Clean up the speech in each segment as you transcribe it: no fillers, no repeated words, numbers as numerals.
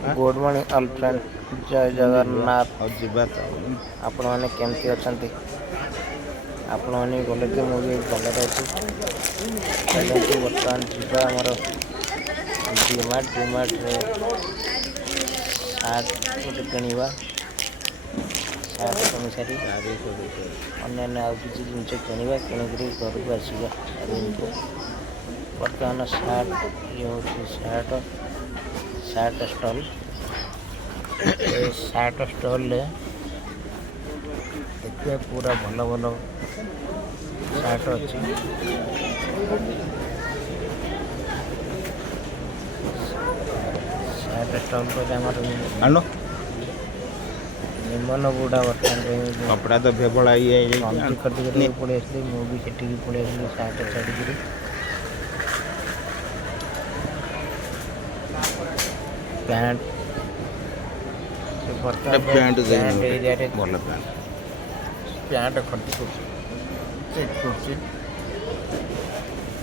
good morning all friend जय जगन्नाथ आपण मैंने केमती अच्छा आपण मैंने गले तो मुझे भलर अच्छी बर्तमान जीवा आमर डीमार्ट रे सार्ट गोटे किणवा सार्ट किणी सारी अन्य आउ कि जिन किणवा किणिक घर को आसवा रूम को बर्तमान सार्ट ये हूँ सार्ट स्टॉल सार्ट स्टॉल देखिए पूरा भल भल सार्ट अच्छी सार्ट स्टॉल को निमन बुढ़ा बर्तमान कपड़ा तो भेबड़ा कटी पड़े आसली मुझे पड़े आसली सार्ट छाड़ी पैंट पैंट एरिया भल पैंट पैंट खटी चेक कर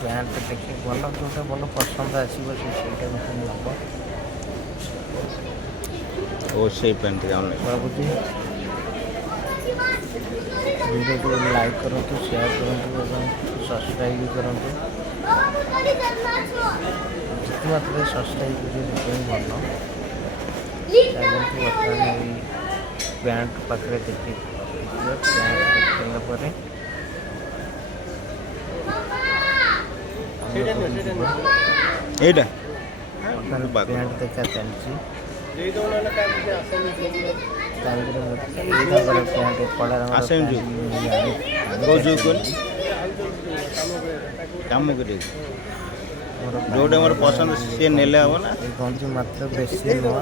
पैंट देखिए भल जो भल पसंद आसो से नब ओ से पैंट भावुँ वीडियो को लाइक करूँ शेयर करूँ सब्सक्राइब भी करूँ जितनी मात्रा सब्सक्राइब करें भल बर्तमान पैंट पाखे देखिए पैंट देखा पैंट देखा चलती पैंट कड़ा काम कर जोटा मोर पसंद सी नेले हम ना गंजी मात्र बेसी नुआ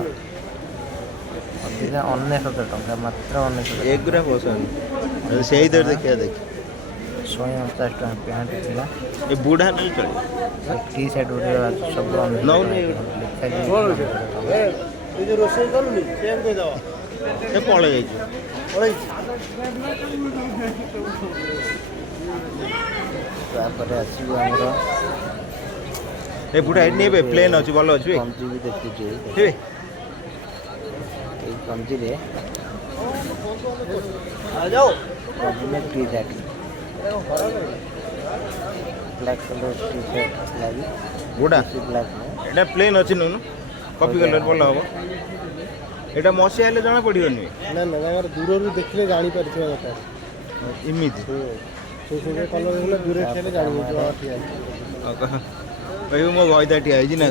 अधिका 1900 टंका मात्र 1900 एगुरा पसंद से इधर देखिए देख 150 टंका पैंट थिला ये बूढ़ा नहीं चले टी शर्ट उड़े सब नौ नहीं ये जो रोषे करूनी सेम दे दवा ये पळे जाई पळे तापर आसी हमरो ए बूढ़ा नहीं बे प्लेन अछि भलो अछि गंजी भी देखि जे हे ए गंजी रे आ जाओ गंजी में T shirt black colour T shirt लागी बूढ़ा ब्लैक एटा प्लेन अछि नु कॉपी कलर भलो हो एटा मसी आले जणा पडियोनी ना ना यार दूर रू देखले जानी परथिबा दरकार इमिति से कलर होला दूर खेले जानी जो ठीक भाई मो भयदा ठिया है ना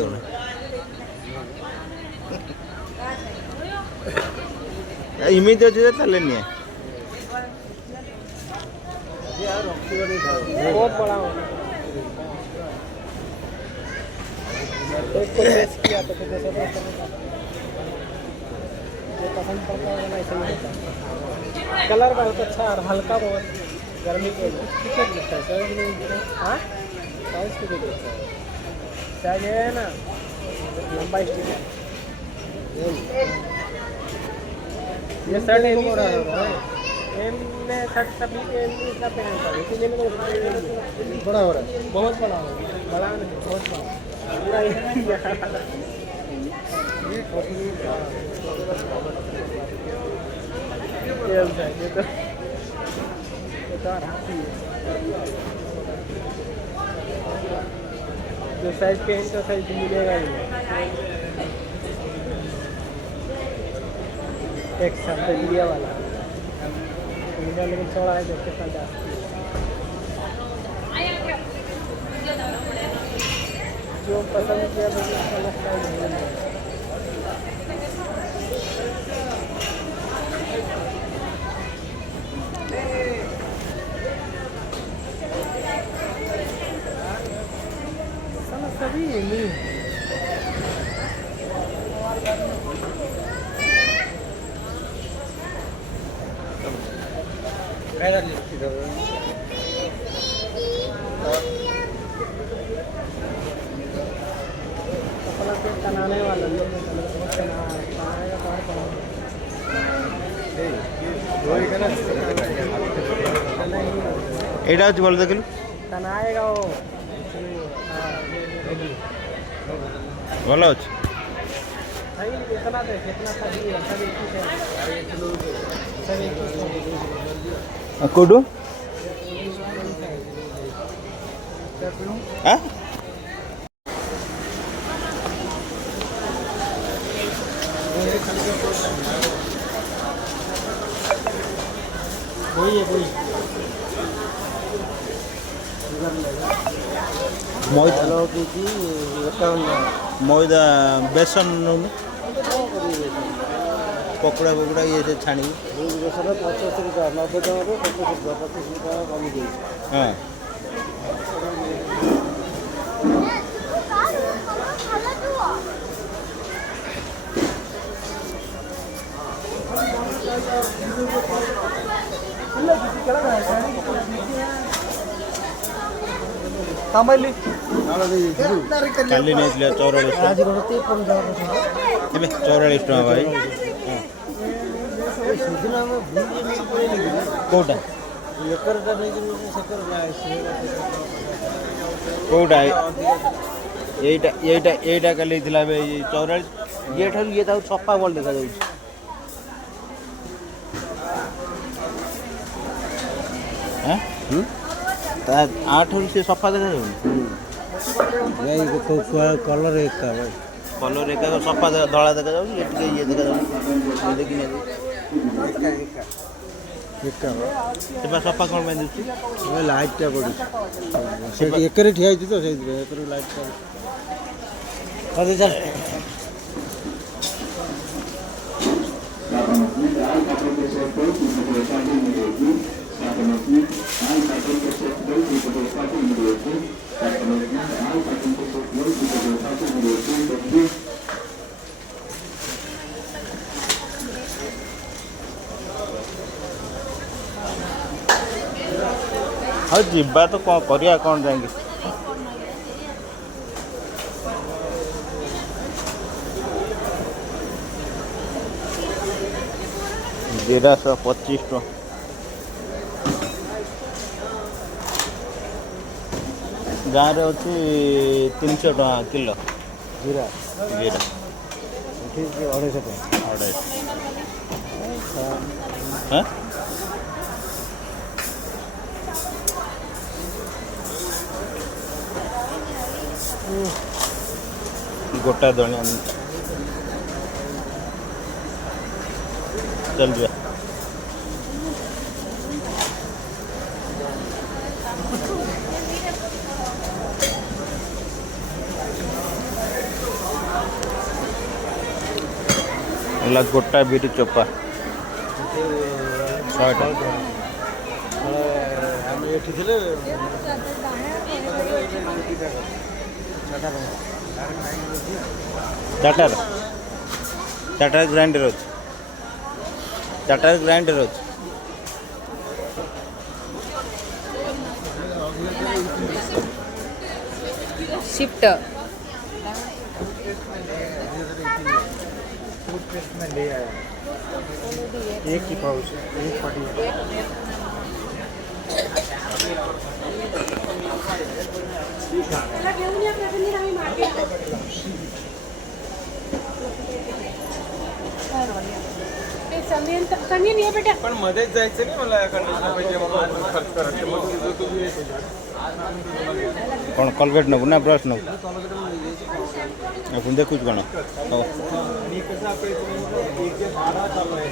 इमिति अच्छे ताले नहीं बहुत बड़ा एक को टेस्ट किया तो फिर जैसे जो पसंद पड़ता है ना ऐसे ही होता है कलर बहुत अच्छा और हल्का बहुत गर्मी के लिए कितना लगता है सर हाँ साइज कितना लगता है साइज है ना लंबा स्टिक है ये शर्ट एम हो रहा है एम में शर्ट सभी एम का पहनता है इसीलिए मैं बड़ा हो रहा है बहुत बड़ा हो रहा है बड़ा नहीं बहुत बड़ा पूरा ये तो जो साइज पेन तो साइज मिलेगा ही एक शब्द इंडिया वाला इंडिया लेकिन चौड़ा है जो के साथ जो पसंद किया वो सभी नहीं बनाने वाला एटा आज बोल देखलु बनाएगा वो भल अच्छे नहीं इतना दे कितना चाहिए सब एक ही है सब एक ही कोडू हाँ वही है वही मैदा मैदा बेसन पकड़ा पकड़ा ये से छाणी बेसन 75 टका 90 टका 25 टका कम दे हाँ कामली काली नहीं चौरालीस आज रोटी कम जाओ ଏବେ 44 ଟଙ୍କା ଭାଇ ସେଦିନ ଆମେ ଭୁଲି ନେଇ ପଳେଇଲି କୋଉଟା ଏକରଟା ନେଇକି ସେକର କୋଉଟା ଏଇଟା ଏଇଟା ଏଇଟା କାଲି ଥିଲା ଏବେ 44 ଇଏ ଠାରୁ ଇଏ ତାକୁ ସଫା ଭଲ ଦେଖାଯାଉଛି ହାଁ ତା ଆଠାରୁ ସେ ସଫା ଦେଖାଯାଉନି कलर एक का भाई कलर एक सफा धला देखा जाऊँ ये ये देखा जाऊँ देखी सफा कौन मैं लाइट टा पड़ी से एकरे ठिया थी तो से एकरे लाइट टा अरे चल हाँ जीवा तो कौन करिया कौन जाएंगे जीरा 125 टका गाँव में अच्छी 300 टका किलो जीरा जीरा ठीक है 250 हाँ गोटा धनिया चल जा गोटा बीटी चोपा 100 टका हम एठी थिले टाटा ग्राइंडर अच्छे टाटा ग्राइंडर अच्छे शिफ्ट टूथपेस्ट में ले आया एक ही पाउच एक पड़ी संगीन ये बेटा पण मध्येच जायचं नाही मला कंडिशन पाहिजे खर्च करायचं मग तुम्ही कौन कलगेट नबू ना ब्रश नबू आपण देखूच कौन आणि कसं आपलं एक जे भाडा चालू आहे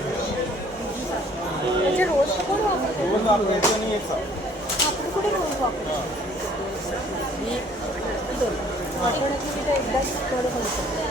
म्हणजे रोज कोण वापरतो रोज वापरायचं आणि एक आपण कुठे रोज वापरतो आठवड्यातून तिथे एकदाच थोडं होतं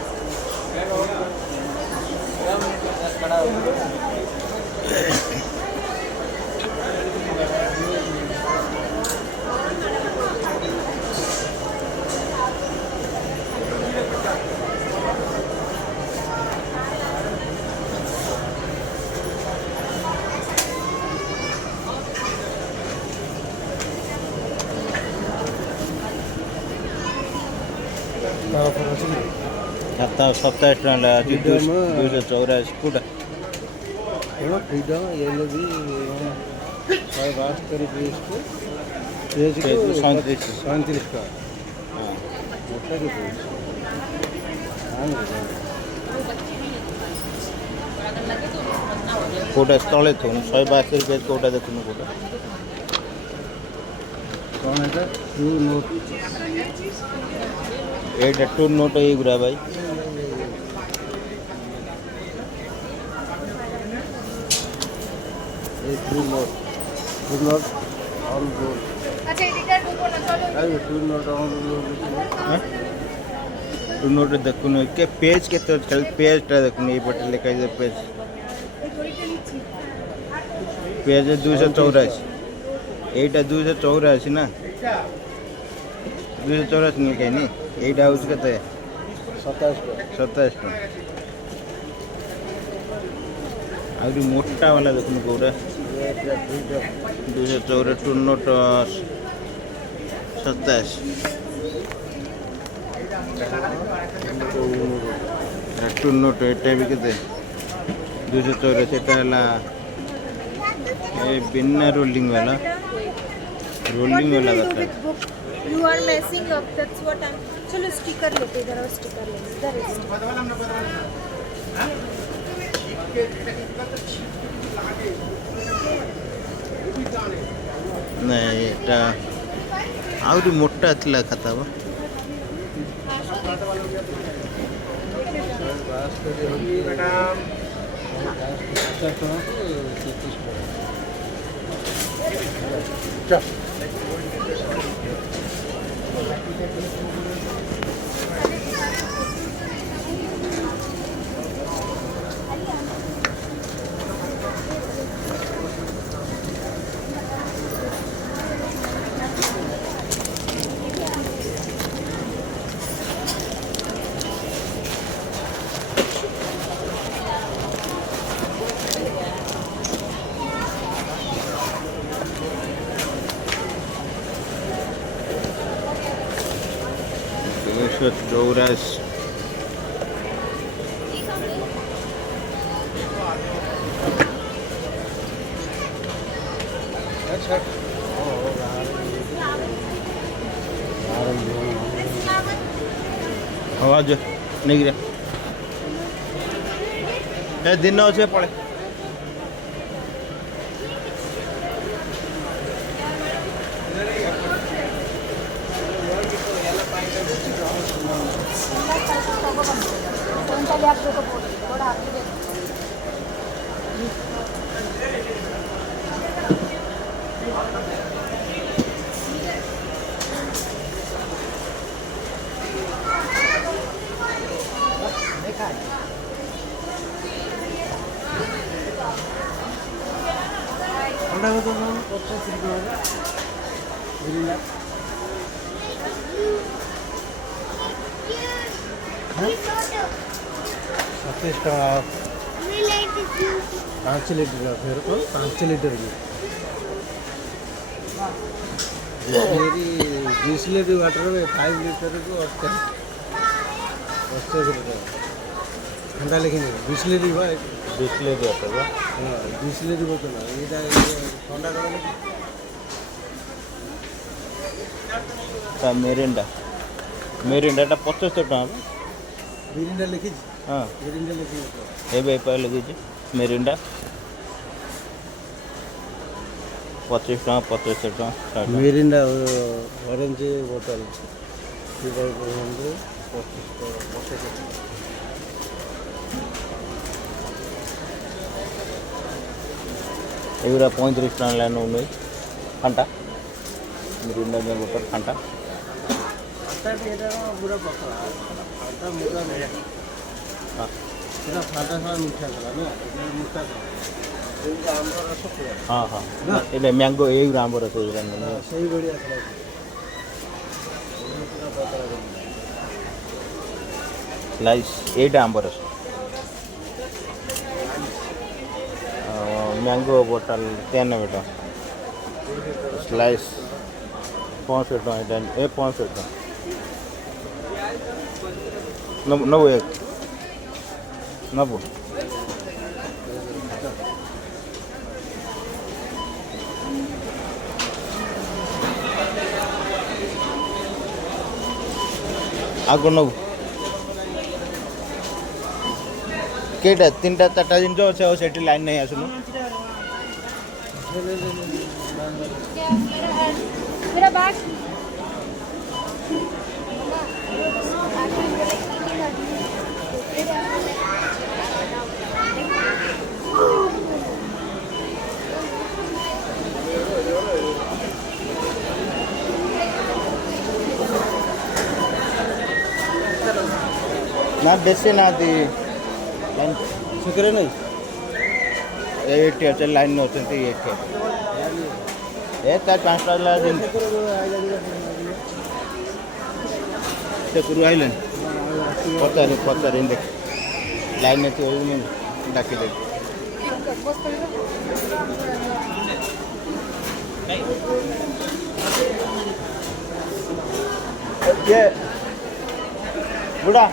खाता 27 टका 284 कोटा फ्रीडम ये लोग भी 172 पेज को 37 का हाँ मोटा की पेज कोटा तले थो 182 रुपया कोटा देखुनु कोटा कौन है सर टू नोट एटा टू नोट ए गुरा भाई ये टू नोट ऑन रोड अच्छा एडिटर को ना चलो अरे टू नोट ऑन रोड टू नोट देखुनु के पेज के तो चल पेज टा देखुनु ए पटे लिखा है पेज पेज 284 एटा 284 ना 284 नहीं कहीं एटा हाउस केते 27 आउरी मोटा वाला देखुनु कोरा 284 टू नोट 27 टू नोट एटा भी केते 284 सेटा हला ए बिना रोलिंग वाला दरकार you are messing up that's what I चलो स्टिकर लेते इधर और स्टिकर ले इधर नहीं एटा आउरी मोटा थिला खाता बा चौरास आवाज नहीं गिरा ए दिन अच्छे पड़े चलिए आप देखो थोड़ा आगे देखो सतीश का 5 लीटर का फिर तो 5 लीटर की मेरी 20 लीटर वाटर में 5 लीटर को 80 रुपये ठंडा लेकिन 20 लीटर हुआ डिस्प्ले दिया था हाँ 20 लीटर बोतल ये ठंडा ता मेरिंडा मेरिंडाटा 75 टका बिरिंडा लिखी हाँ बिरिंडा लिखी ए बेपार लगे मेरिंडा 25 टका 75 टका मिरिंडा ऑरेंज बोतल एगुरा 35 टका लाइन उन्नीस फांटा मिरिंडा में बोतल फांटा पूरा पकड़ा फाटा मोटा नहीं हाँ पूरा फाटा सा मीठा कला ना मीठा हाँ हाँ ये मैंगो एक ग्राम रस सही बढ़िया स्लाइस 8 आंब रस मैंगो बोतल 93 टका स्लाइस 65 टका ए 65 टका नब्बे एक नब्बे आगो नब्बे केटा 3टा 4टा जिन अच्छे और सेठी लाइन नहीं आसुनु मेरा बैग ना बेसी ना दी लाइन शुक्र नहीं एटी अच्छे लाइन नौचंती एटी ए 4-5टा ला दिन से कुरु आइलन पचारे देख लाइन में तो मैं डाकी दे ये बुढ़ा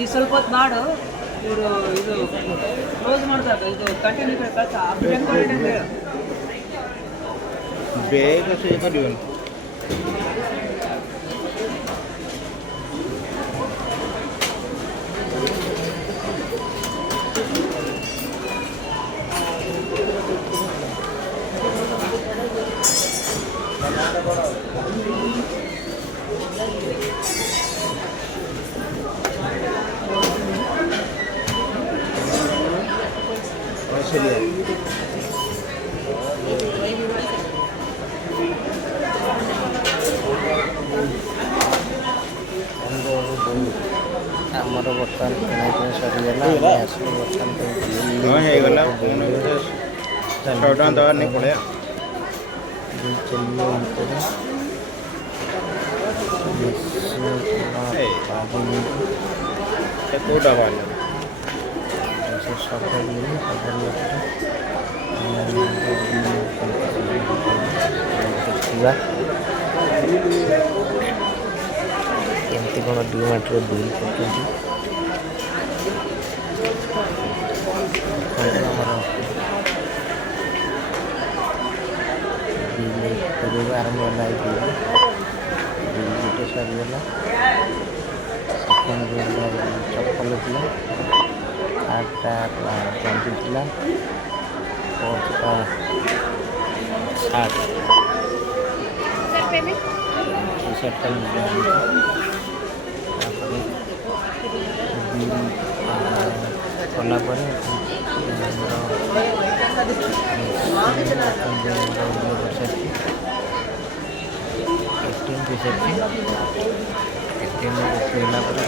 ಈ ಸ್ವಲ್ಪ ಹೊತ್ತು ಮಾಡು ಇವರು ಇದು ಕ್ಲೋಸ್ ಮಾಡ್ತಾರೆ ಇದು ಕಂಟಿನ್ಯೂ ಕಳ್ಸ ಅಪ್ಡೇಟ್ ಹೇಳಿ ಬೇಗ से करियो ଆମର ବର୍ତ୍ତମାନ କିଣାକିଣି ସରିଗଲା ଆମେ ଆସିଲୁ ବର୍ତ୍ତମାନ हाँ ହେଇଗଲା शॉर्ट दवा नहीं पड़े ଚାଲିବ ଭିତରେ कोटा वाला ସେ ସଫଳ ଦେଖିବା କେମିତି କ'ଣ ଡିମାର୍ଟରେ ବିଲ୍ କରୁଛନ୍ତି ଆମର ବିଲ୍ କରିବା ଆରମ୍ଭ ହେଲା ବିଲ୍ ଗୋଟେ ସରିଗଲା ସେକେଣ୍ଡ ଚପଲ ଥିଲା ଥାର୍ଡ଼ଟା ଗଞ୍ଜି ଥିଲା ଫୋର୍ଥଟା ସାର୍ଟ ଟି ସାର୍ଟଟା ତାପରେ ବିଲ୍ କଲା ପରେ ଏଟିଏମ୍ ପଇସା ଏଟିଏମ୍ ହେଲା ପରେ